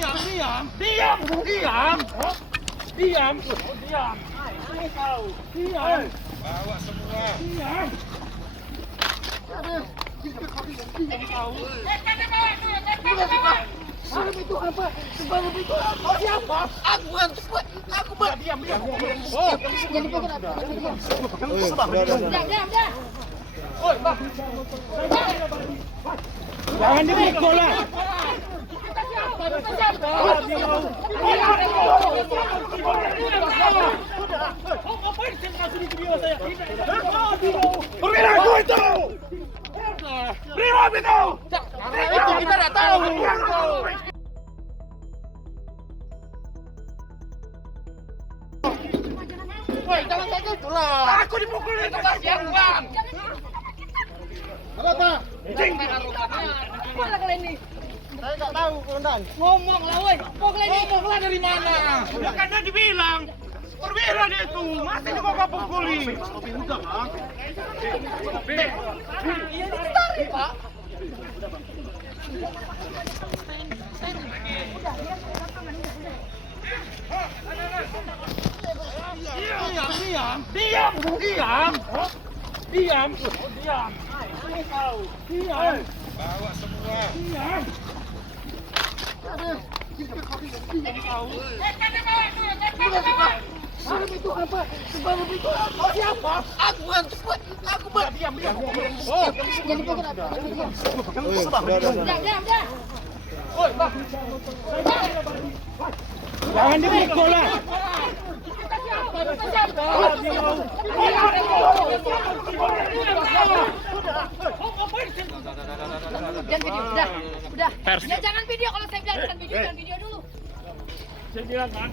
Diam, diam, diam, diam, diam. Kau, diam. Bawa semua. Diam. Malam itu apa? Semalam itu apa? Siapa? Aku bukan. Aku bukan. Diam, diam. Oh, jadi pegang apa? Dah. Oi, Bang. Jangan dipukul lah. Perwira aku itu. Brimob itu. Itu kita tidak tahu. Woi, jangan kayak gitu lah. Aku dipukul itu kasihan, Bang. Apa? Apa kalian ini? Saya nggak tahu, komandan. Ngomong lah, woi. Apa kalian ini? Ngomonglah dari mana? Bukannya dibilang. Perwira dia itu, masih juga kau pukuli. Udah, Bang. Iya, ditarik, Pak. Diam, diam, diam, diam, diam. Kau, diam, Bawa semua. diam. Malam itu apa? Semalam itu apa? Siapa? Aku bukan. Aku bukan. Diam, diam. Oh, jadi pegang apa? Dah. Oi, Bang. Jangan dipukul lah. Jangan video, udah. Ya jangan video, kalau saya bilang jangan video, jangan video dulu. Saya bilang kan.